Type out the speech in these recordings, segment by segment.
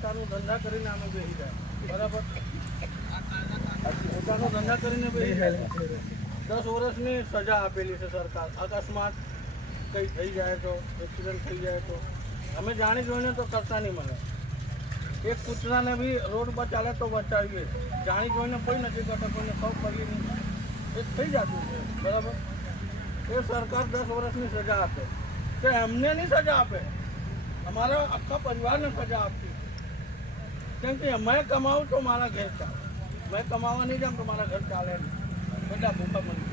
પોતાનું ધંધા કરીને અમે બેસી જાય. બરાબર? પોતાનો ધંધા કરીને બેસી જાય. દસ વર્ષની સજા આપેલી છે સરકાર. અકસ્માત કંઈ થઈ જાય તો, એક્સિડન્ટ થઈ જાય તો. અમે જાણી જોઈને તો કરતા નહીં મને એક કૂતરાને બી રોડ પર ચાલે તો બચાવીએ. જાણી જોઈને કોઈ નથી કરતા, કોઈને સૌ કરીએ નહીં. એ થઈ જતું છે. બરાબર? એ સરકાર દસ વર્ષની સજા આપે. તો એમને નહીં સજા આપે. અમારા આખા પરિવારને સજા આપતી કેમ કે મેં કમાવું તો મારા ઘર ચાલે. મેં કમાવા નહીં જાઉં તો મારા ઘર ચાલે નહીં. બધા ભૂખા મળી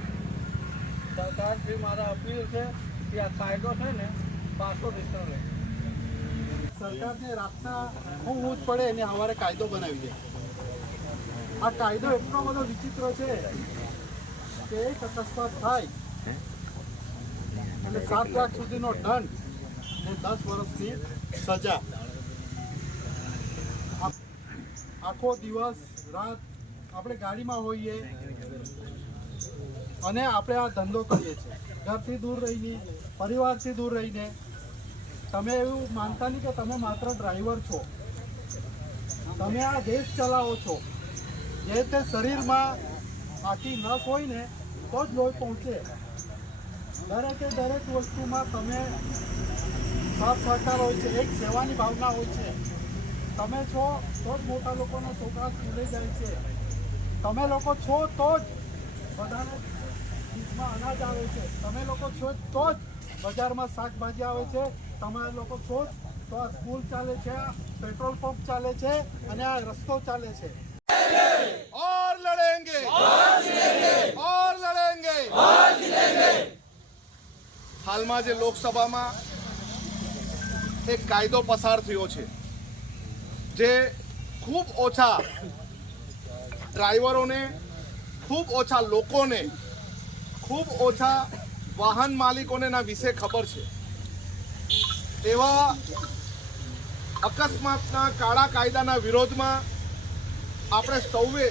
સરકારથી મારા અપીલ છે કે આ કાયદો છે ને પાછો રિટર્ન લે. સરકારને રાતના હું ઊંચ પડે એને અમારે કાયદો બનાવી દે. આ કાયદો એટલો બધો વિચિત્ર છે કે એક અકસ્માત થાય. અને સાત લાખ સુધીનો દંડ ને દસ વર્ષની સજા. આખો દિવસ, રાત આપણે ગાડીમાં હોઈએ અને આપણે આ ધંધો કરીએ છીએ. ઘરથી દૂર રહીને, પરિવારથી દૂર રહીને, તમે એવું માનતા નહીં કે તમે માત્ર ડ્રાઈવર છો. તમે આ દેશ ચલાવો છો. જે તે શરીરમાં આખી નસ હોય ને, તો જ લોહી પહોંચે. દરેકે દરેક વસ્તુમાં તમે સાથ સહકાર હોય છે, એક સેવાની ભાવના હોય છે. તમે છો, તો જ મોટા લોકોનો છોકરા સ્કૂલે જાય છે. તમે લોકો છો, તો જ બધાને બીજમાં અનાજ આવે છે. તમે લોકો છો, તો જ બજારમાં શાકભાજી આવે છે. તમારા લોકો છો, તો આ સ્કૂલ ચાલે છે, આ પેટ્રોલ પંપ ચાલે છે, અને આ રસ્તો ચાલે છે. ઓર લડેંગે! ઓર લડેંગે! હાલમાં જે લોકસભામાં એક કાયદો પસાર થયો છે. જે ખૂબ ઓછા ડ્રાઈવરોને, ખૂબ ઓછા લોકોને, ખૂબ ઓછા વાહન માલિકોને ના વિશે ખબર છે. એવા અકસ્માતના કાળા કાયદાના વિરોધમાં આપણે સૌએ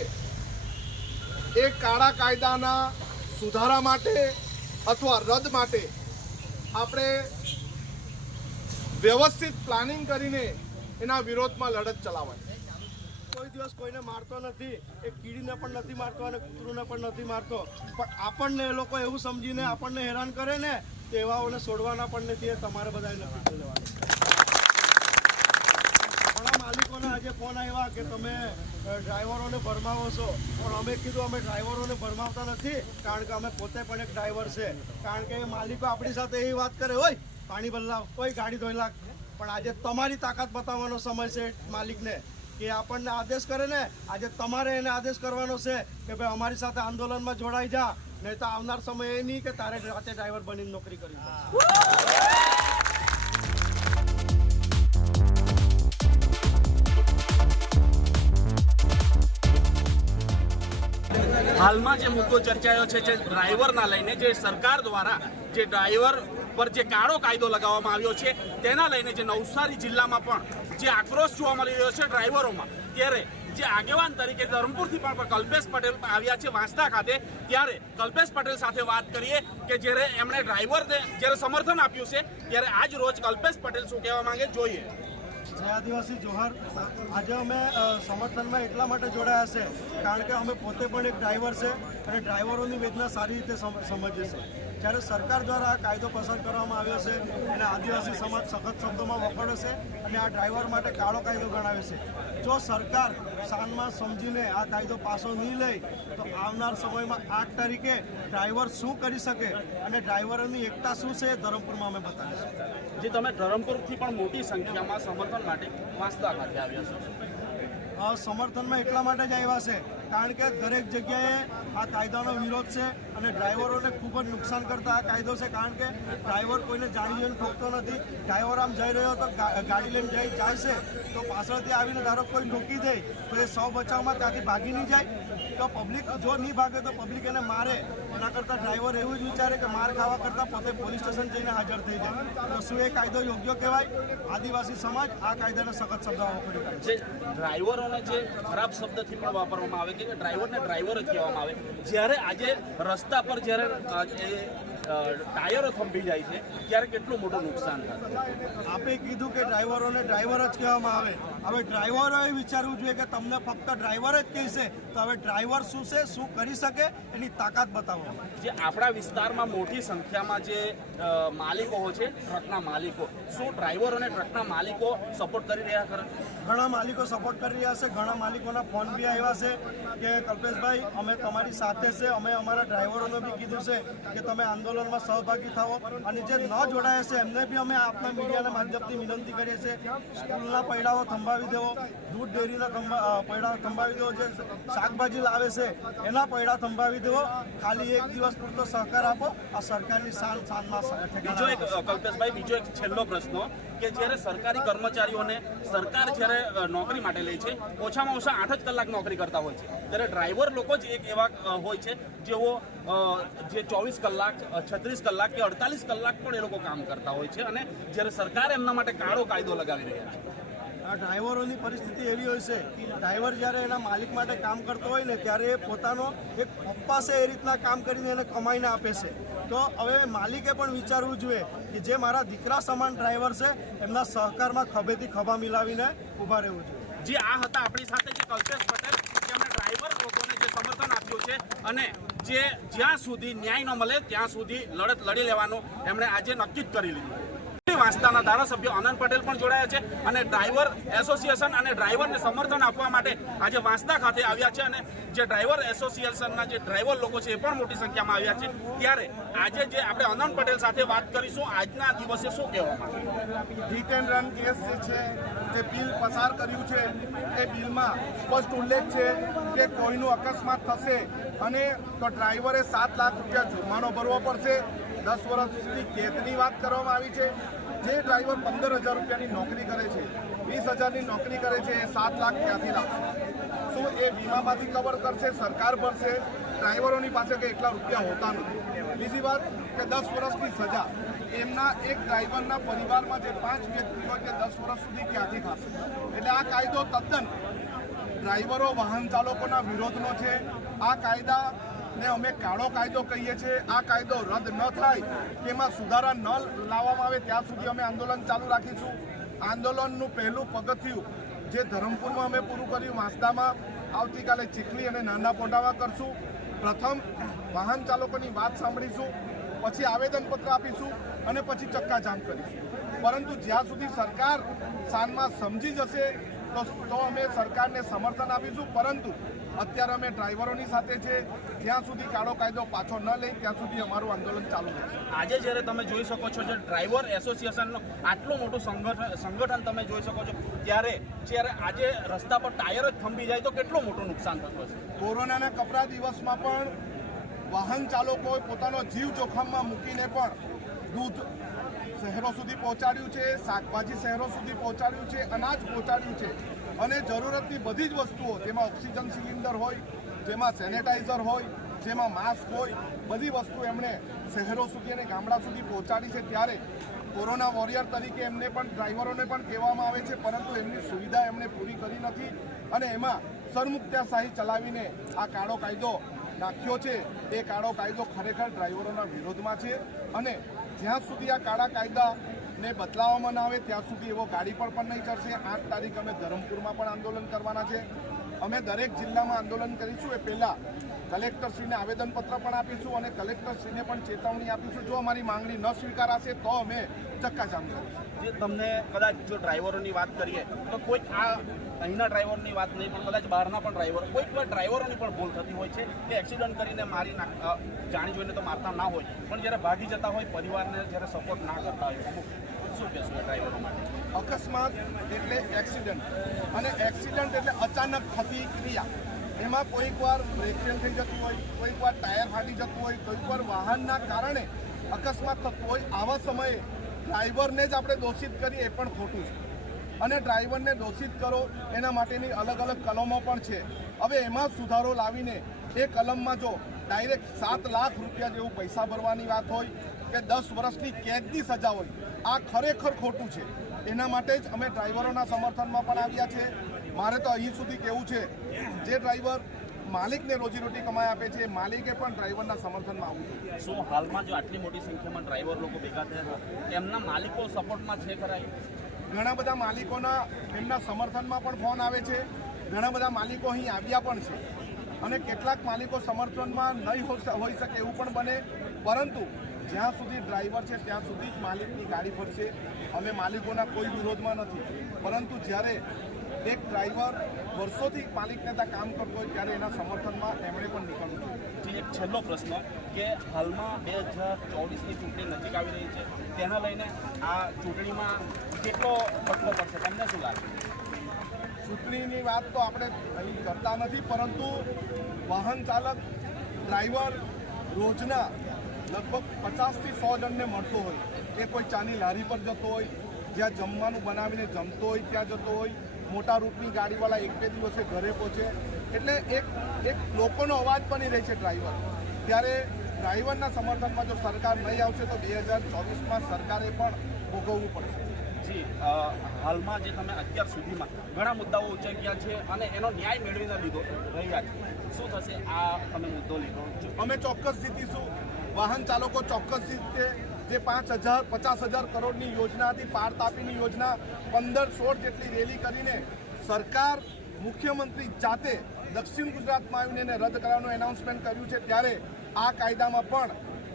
એ કાળા કાયદાના સુધારા માટે અથવા રદ માટે આપણે વ્યવસ્થિત પ્લાનિંગ કરીને એના વિરોધમાં લડત ચલાવાય. કોઈ દિવસ કોઈને મારતો નથી, એ કીડીને પણ નથી મારતો અને કૂતરુંને પણ નથી મારતો. પણ આપણને એ લોકો એવું સમજીને આપણને હેરાન કરે ને તેવાઓને છોડવાના પણ નથી, એ તમારે બધાએ કરી લેવાનું. માલિકોના આજે ફોન આવ્યા કે તમે ડ્રાઈવરોને ભરમાવો છો. પણ અમે કીધું, અમે ડ્રાઈવરોને ભરમાવતા નથી, કારણ કે અમે પોતે પણ એક ડ્રાઈવર છે. કારણ કે એ માલિકો આપણી સાથે એવી વાત કરે હોય પાણી બદલાવ કોઈ ગાડી ધોઈ લાખ પણ આજે તમારી તાકાત બતાવવાનો સમય છે માલિકને કે આપણને આદેશ કરે ને, આજે તમારે એને આદેશ કરવાનો છે કે ભાઈ અમારી સાથે આંદોલનમાં જોડાઈ જા, નહીં તો આવનાર સમય એ નહીં કે તારે રાતે ડ્રાઈવર બનીને નોકરી પડશે. હાલમાં જે મુદ્દો ચર્ચાયો છે, જે ડ્રાઈવરના લઈને જે સરકાર દ્વારા જે ડ્રાઈવર પર જે કાળો કાયદો લગાવવામાં આવ્યો છે, તેના લઈને જે નવસારી જિલ્લામાં પણ જે આક્રોશ જોવા મળી રહ્યો છે ડ્રાઈવરોમાં, ત્યારે જે આગેવાન તરીકે ધરમપુરથી પણ કલ્પેશ પટેલ આવ્યા છે વાંસદા ખાતે, ત્યારે કલ્પેશ પટેલ સાથે વાત કરીએ કે જ્યારે એમણે ડ્રાઈવરને જ્યારે સમર્થન આપ્યું છે, ત્યારે આજ રોજ કલ્પેશ પટેલ શું કહેવા માંગે જોઈએ? જય આદિવાસી, જોહર. આજે અમે સમર્થનમાં એટલા માટે જોડાયા છે, કારણ કે અમે પોતે પણ એક ડ્રાઈવર છે અને ડ્રાઈવરોની વેદના સારી રીતે સમ- સમજીએ છે જ્યારે સરકાર દ્વારા આ કાયદો પસાર કરવામાં આવ્યો છે અને આદિવાસી સમાજ સખત શબ્દોમાં વખોડે છે અને આ ડ્રાઈવર માટે કાળો કાયદો ગણાવે છે. જો સરકાર શાનમાં સમજીને આ કાયદો પાછો નહીં લે તો આવનાર સમયમાં આઠ તારીખે ડ્રાઈવર શું કરી શકે અને ડ્રાઈવરોની એકતા શું છે ધરમપુરમાં અમે બતાવીશું. જે તમે ધરમપુરથી પણ મોટી સંખ્યામાં સમર્થન માટે વાંચતા ખાતે આવ્યા છો. સમર્થનમાં એટલા માટે જ આવ્યા છે કારણ કે દરેક જગ્યાએ આ કાયદાનો વિરોધ છે અને ડ્રાઈવરોને ખૂબ જ નુકસાન કરતા આ કાયદો છે કારણ કે ડ્રાઈવર કોઈને જાણી જોઈને ઠોકતો નથી. ડ્રાઈવર આમ જઈ રહ્યો તો ગાડી લઈને જઈ જાય છે તો પાછળથી આવીને ધારો કોઈ ઠોકી દે તો એ સૌ બચાવમાં ત્યાંથી ભાગી નહીં જાય. તો પબ્લિક જો નહીં ભાગે તો પબ્લિક એને મારે. એના કરતાં ડ્રાઈવર એવું જ વિચારે કે માર ખાવા કરતાં પોતે પોલીસ સ્ટેશન જઈને હાજર થઈ જાય. તો શું એ કાયદો યોગ્ય કહેવાય? આદિવાસી સમાજ આ કાયદાને સખત શબ્દ વખોડી કાઢે છે જે ડ્રાઈવરોને જે ખરાબ શબ્દથી પણ વાપરવામાં આવે કે ડ્રાઈવરને ડ્રાઈવર જ કહેવામાં આવે. જ્યારે આજે રસ્તા પર જ્યારે ટાયરો થંભી જાય છે ત્યારે કેટલું મોટું નુકસાન થાય? આપે કીધું કે ડ્રાઈવરોને ડ્રાઈવર જ કહેવામાં આવે. હવે ડ્રાઈવરોએ વિચારવું જોઈએ કે તમને ફક્ત ડ્રાઈવર જ કહેશે તો હવે ડ્રાઈવર શું છે શું કરી શકે એની તાકાત બતાવો. જે આપણા વિસ્તારમાં મોટી સંખ્યામાં જે માલિકો હોય છે ટ્રકના માલિકો શું ડ્રાઈવર અને ટ્રકના માલિકો સપોર્ટ કરી રહ્યા ખરા? ઘણા માલિકો સપોર્ટ કરી રહ્યા છે ઘણા માલિકોના ફોન બી આવ્યા છે કે કલ્પેશભાઈ અમે તમારી સાથે છે અમે અમારા ડ્રાઈવરોને બી કીધું છે કે તમે આંદોલનમાં સહભાગી થાઓ અને જે ન જોડાયા છે એમને બી અમે આપણા મીડિયાના માધ્યમથી વિનંતી કરીએ છીએ સ્કૂલના પૈડાઓ થંભાવી દેવો દૂધ ડેરીના પૈડાઓ થંભાવી દેવો જે શાકભાજી લાવે છે એના પૈડા થંભાવી દેવો. ખાલી એક દિવસ પૂરતો સહકાર આપો આ સરકારની શાન શાનમાં બીજો એક કલ્પેશભાઈ બીજો એક છેલ્લો પ્રશ્ન કે જ્યારે સરકારી કર્મચારીઓને સરકાર જ્યારે નોકરી માટે લે છે ઓછામાં ઓછા આઠ જ કલાક નોકરી કરતા હોય છે. ત્યારે ડ્રાઈવર લોકો જ એક એવા હોય છે જેઓ જે ચોવીસ કલાક છત્રીસ કલાક કે અડતાલીસ કલાક પણ એ લોકો કામ કરતા હોય છે અને જ્યારે સરકાર એમના માટે કાળો કાયદો લગાવી રહ્યા છે. આ ડ્રાઈવરોની પરિસ્થિતિ એવી હોય છે, ડ્રાઈવર જ્યારે એના માલિક માટે કામ કરતો હોય ને, ત્યારે એ પોતાનો એક પપ્પા છે એ રીતના કામ કરીને એને કમાઈને આપે છે. તો હવે માલિકે પણ વિચારવું જોઈએ કે જે મારા દીકરા સમાન ડ્રાઈવર છે, એમના સહકારમાં ખભેથી ખભા મિલાવીને ઊભા રહેવું જોઈએ. જે આ હતા આપણી સાથે જે કલ્પેશ પટેલ, જેમણે ડ્રાઈવર લોકોને જે સમર્થન આપ્યું છે અને જે જ્યાં સુધી ન્યાય ન મળે, ત્યાં સુધી લડત લડી લેવાનું એમણે આજે નક્કી જ કરી લીધું. વાંસદાના ધારાસભ્ય આનંદ પટેલ પણ જોડાયા છે અને ડ્રાઈવર એસોસિએશન અને ડ્રાઈવરને સમર્થન આપવા માટે આજે વાંસદા ખાતે આવ્યા છે અને જે ડ્રાઈવર એસોસિએશનના જે ડ્રાઈવર લોકો છે એ પણ મોટી સંખ્યામાં આવ્યા છે. ત્યારે આજે જે આપણે આનંદ પટેલ સાથે વાત કરીશું, આજના દિવસે શું કહેવામાં હિટ એન્ડ રન કેસ જે છે, જે બિલ પસાર કર્યું છે, એ બિલમાં સ્પષ્ટ ઉલ્લેખ છે કે કોઈનું અકસ્માત થશે અને તો ડ્રાઈવરે સાત લાખ રૂપિયા જુર્માનો ભરવો પડશે. દસ વર્ષની કેદની વાત કરવામાં આવી છે. જે ડ્રાઈવર પંદર હજાર રૂપિયાની નોકરી કરે છે, વીસ હજારની નોકરી કરે છે, એ સાત લાખ ક્યાંથી લાવશે. શું એ વીમામાંથી કવર કરશે, સરકાર ભરશે, ડ્રાઈવરોની પાસે કે એટલા રૂપિયા હોતા નથી. બીજી વાત કે દસ વર્ષની સજા, એમના એક ડ્રાઈવરના પરિવારમાં જે પાંચ વ્યક્તિ હોય તે દસ વર્ષ સુધી ક્યાંથી ખાશે? એટલે આ કાયદો તદ્દન ડ્રાઈવરો, વાહન ચાલકોના વિરોધનો છે. આ કાયદા ને અમે કાળો કાયદો કહીએ છીએ. આ કાયદો રદ ન થાય તેમાં સુધારા ન લાવવામાં આવે ત્યાં સુધી અમે આંદોલન ચાલુ રાખીશું. આંદોલનનું પહેલું પગથિયું જે ધરમપુરમાં અમે પૂરું કર્યું વાંસદામાં, આવતીકાલે ચીખલી અને નાના પોંડામાં કરશું. પ્રથમ વાહન ચાલકોની વાત સાંભળીશું, પછી આવેદનપત્ર આપીશું અને પછી ચક્કાજામ કરીશું. પરંતુ જ્યાં સુધી સરકાર સાનમાં સમજી જશે તો તો અમે સરકારને સમર્થન આપીશું પરંતુ અત્યારે અમે ડ્રાઈવરોની સાથે છે. જ્યાં સુધી કાળો કાયદો પાછો ન લે ત્યાં સુધી અમારું આંદોલન ચાલુ રહેશે. આજે જ્યારે તમે જોઈ શકો છો જે ડ્રાઈવર એસોસિએશનનું આટલું મોટું સંગઠન સંગઠન તમે જોઈ શકો છો ત્યારે જ્યારે આજે રસ્તા પર ટાયર જ થંભી જાય તો કેટલું મોટું નુકસાન થતું હશે? કોરોનાના કપરા દિવસમાં પણ વાહન ચાલકોએ પોતાનો જીવ જોખમમાં મૂકીને પણ દૂધ શહેરો સુધી પહોંચાડ્યું છે, શાકભાજી શહેરો સુધી પહોંચાડ્યું છે, અનાજ પહોંચાડ્યું છે. અને જરૂરતની બધી જ વસ્તુઓ, જેમાં ઓક્સિજન સિલિન્ડર હોય, જેમાં સેનેટાઈઝર હોય, જેમાં માસ્ક હોય, બધી વસ્તુ એમણે શહેરો સુધી અને ગામડા સુધી પહોંચાડી છે. ત્યારે કોરોના વોરિયર તરીકે એમને પણ, ડ્રાઈવરોને પણ કહેવામાં આવે છે, પરંતુ એમની સુવિધા એમણે પૂરી કરી નથી. અને એમાં સરમુક્ત્યાશાહી ચલાવીને આ કાળો કાયદો નાખ્યો છે. એ કાળો કાયદો ખરેખર ડ્રાઈવરોના વિરોધમાં છે અને જ્યાં સુધી આ કાળા કાયદાને બદલાવવામાં ના આવે, ત્યાં સુધી એવો ગાડી પર પણ નહીં ચડશે. આઠ તારીખ અમે ધરમપુરમાં પણ આંદોલન કરવાના છે. અમે દરેક જિલ્લામાં આંદોલન કરીશું. એ પહેલાં કલેક્ટરશ્રીને આવેદનપત્ર પણ આપીશું અને કલેક્ટરશ્રીને પણ ચેતવણી આપીશું. જો અમારી માંગણી ન સ્વીકારાશે તો અમે ચક્કાજામ કરીશું. જે તમને કદાચ જો ડ્રાઈવરોની વાત કરીએ તો કોઈક આ અહીંના ડ્રાઈવરની વાત નહીં પણ કદાચ બહારના પણ ડ્રાઈવર કોઈક વાર ડ્રાઈવરોની પણ ભૂલ થતી હોય છે કે એક્સિડન્ટ કરીને મારી નાખ જાણી જોઈને તો મારતા ના હોય. પણ જ્યારે ભાગી જતા હોય પરિવારને જ્યારે સપોર્ટ ના કરતા હોય શું કહેશો ડ્રાઈવરો માટે? અકસ્માત એટલે એક્સિડન્ટ. અને એક્સિડન્ટ એટલે અચાનક થતી ક્રિયા. એમાં કોઈક વાર બ્રેક થઈ જતું હોય, કોઈક વાર ટાયર ફાટી જતું હોય, કોઈક વાર વાહનના કારણે અકસ્માત થતો હોય, આવા સમયે ડ્રાઈવરને જ આપણે દોષિત કરીએ, એ પણ ખોટું છે. અને ડ્રાઈવરને દોષિત કરો, એના માટેની અલગ અલગ કલમો પણ છે. હવે એમાં સુધારો લાવીને એ કલમમાં જો ડાયરેક્ટ સાત લાખ રૂપિયા જેવું પૈસા ભરવાની વાત હોય, કે દસ વર્ષની કેદની સજા હોય, આ ખરેખર ખોટું છે. એના માટે જ અમે ડ્રાઈવરોના સમર્થનમાં પણ આવ્યા છે. મારે તો અહીં સુધી કહેવું છે જે ડ્રાઈવર માલિકને રોજીરોટી કમાઈ આપે છે માલિકે પણ ડ્રાઈવરના સમર્થનમાં આવવું જોઈએ શું હાલમાં જો આટલી મોટી સંખ્યામાં ડ્રાઈવર લોકો ભેગા થયા હતા એમના માલિકો સપોર્ટમાં છે ખરા ઘણા બધા માલિકોના એમના સમર્થનમાં પણ ફોન આવે છે ઘણા બધા માલિકો અહીં આવ્યા પણ છે. અને કેટલાક માલિકો સમર્થનમાં નહીં હોઈ શકે એવું પણ બને. પરંતુ જ્યાં સુધી ડ્રાઈવર છે ત્યાં સુધી જ માલિકની ગાડી ફરશે. અમે માલિકોના કોઈ વિરોધમાં નથી. પરંતુ જ્યારે એક ડ્રાઈવર વર્ષોથી માલિકને ત્યાં કામ કરતો હોય ત્યારે એના સમર્થનમાં એમણે પણ નીકળવું જોઈએ. જે એક છેલ્લો પ્રશ્ન કે હાલમાં બે હજાર ચોવીસની ચૂંટણી નજીક આવી રહી છે તેના લઈને આ ચૂંટણીમાં કેટલો ખર્ચો પડશે? તમને શું લાગે? ચૂંટણીની વાત તો આપણે અહીં કરતા નથી પરંતુ વાહન ચાલક ડ્રાઈવર રોજના લગભગ પચાસથી સો જણને મળતો હોય. એ કોઈ ચાની લારી પર જતો હોય જ્યાં જમવાનું બનાવીને જમતો હોય ત્યાં જતો હોય મોટા રૂટની ગાડીવાળા એક બે દિવસે ઘરે પહોંચે. એટલે એક એક લોકોનો અવાજ બની રહે છે ડ્રાઈવર ત્યારે ડ્રાઈવરના સમર્થનમાં જો સરકાર નહીં આવશે તો બે હજાર ચોવીસમાં સરકારે પણ ભોગવવું પડશે. જી હાલમાં જે તમે અત્યાર સુધીમાં ઘણા મુદ્દાઓ ઉચક્યા છે અને એનો ન્યાય મેળવીને લીધો રહ્યા છે. શું થશે? આ તમે મુદ્દો લીધો. અમે ચોક્કસ જીતીશું. વાહન ચાલકો ચોક્કસ જીતશે. જે પાંચ હજાર, પચાસ હજાર કરોડની યોજના હતી, પાર તાપીની યોજના, પંદર સોળ જેટલી રેલી કરીને સરકાર, મુખ્યમંત્રી જાતે દક્ષિણ ગુજરાતમાં આવીને એને રદ કરવાનું એનાઉન્સમેન્ટ કર્યું છે. ત્યારે આ કાયદામાં પણ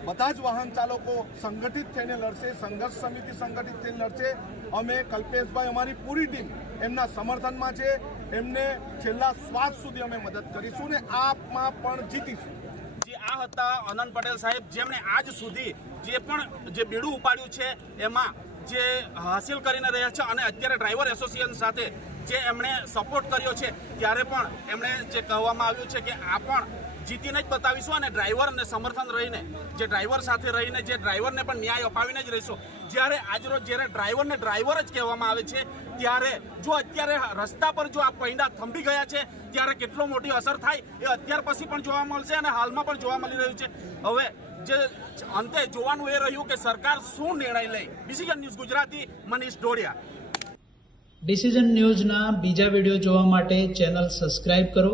બધા જ વાહન ચાલકો સંગઠિત થઈને લડશે, સંઘર્ષ સમિતિ સંગઠિત થઈને લડશે. અમે કલ્પેશભાઈ, અમારી પૂરી ટીમ એમના સમર્થનમાં છે. એમને છેલ્લા શ્વાસ સુધી અમે મદદ કરીશું ને આપમાં પણ જીતીશું. જે આ હતા અનંત પટેલ સાહેબ, જેમણે આજ સુધી જે પણ જે બીડું ઉપાડ્યું છે, એમાં જે હાસિલ કરીને રહ્યા છે અને અત્યારે ડ્રાઈવર એસોસિએશન સાથે જે એમણે સપોર્ટ કર્યો છે, ત્યારે પણ એમણે જે કહેવામાં આવ્યું છે કે આ પણ જીતીને જ બતાવીશું અને ડ્રાઈવરને સમર્થન રહીને, જે ડ્રાઈવર સાથે રહીને, જે ડ્રાઈવરને પણ ન્યાય અપાવીને જ રહીશું. જ્યારે આજરોજ જ્યારે ડ્રાઈવરને ડ્રાઈવર જ કહેવામાં આવે છે, ત્યારે જો અત્યારે રસ્તા પર જો આ પૈંડા થંભી ગયા છે, ત્યારે કેટલો મોટી અસર થાય એ અત્યાર પછી પણ જોવા મળશે અને હાલમાં પણ જોવા મળી રહ્યું છે. હવે જે અંતે જોવાનું એ રહ્યું કે સરકાર શું નિર્ણય લે. Decision news Gujarati, Manish Dhodiya decision ન્યૂઝના બીજા વીડિયો જોવા માટે ચેનલ સબસ્ક્રાઇબ કરો.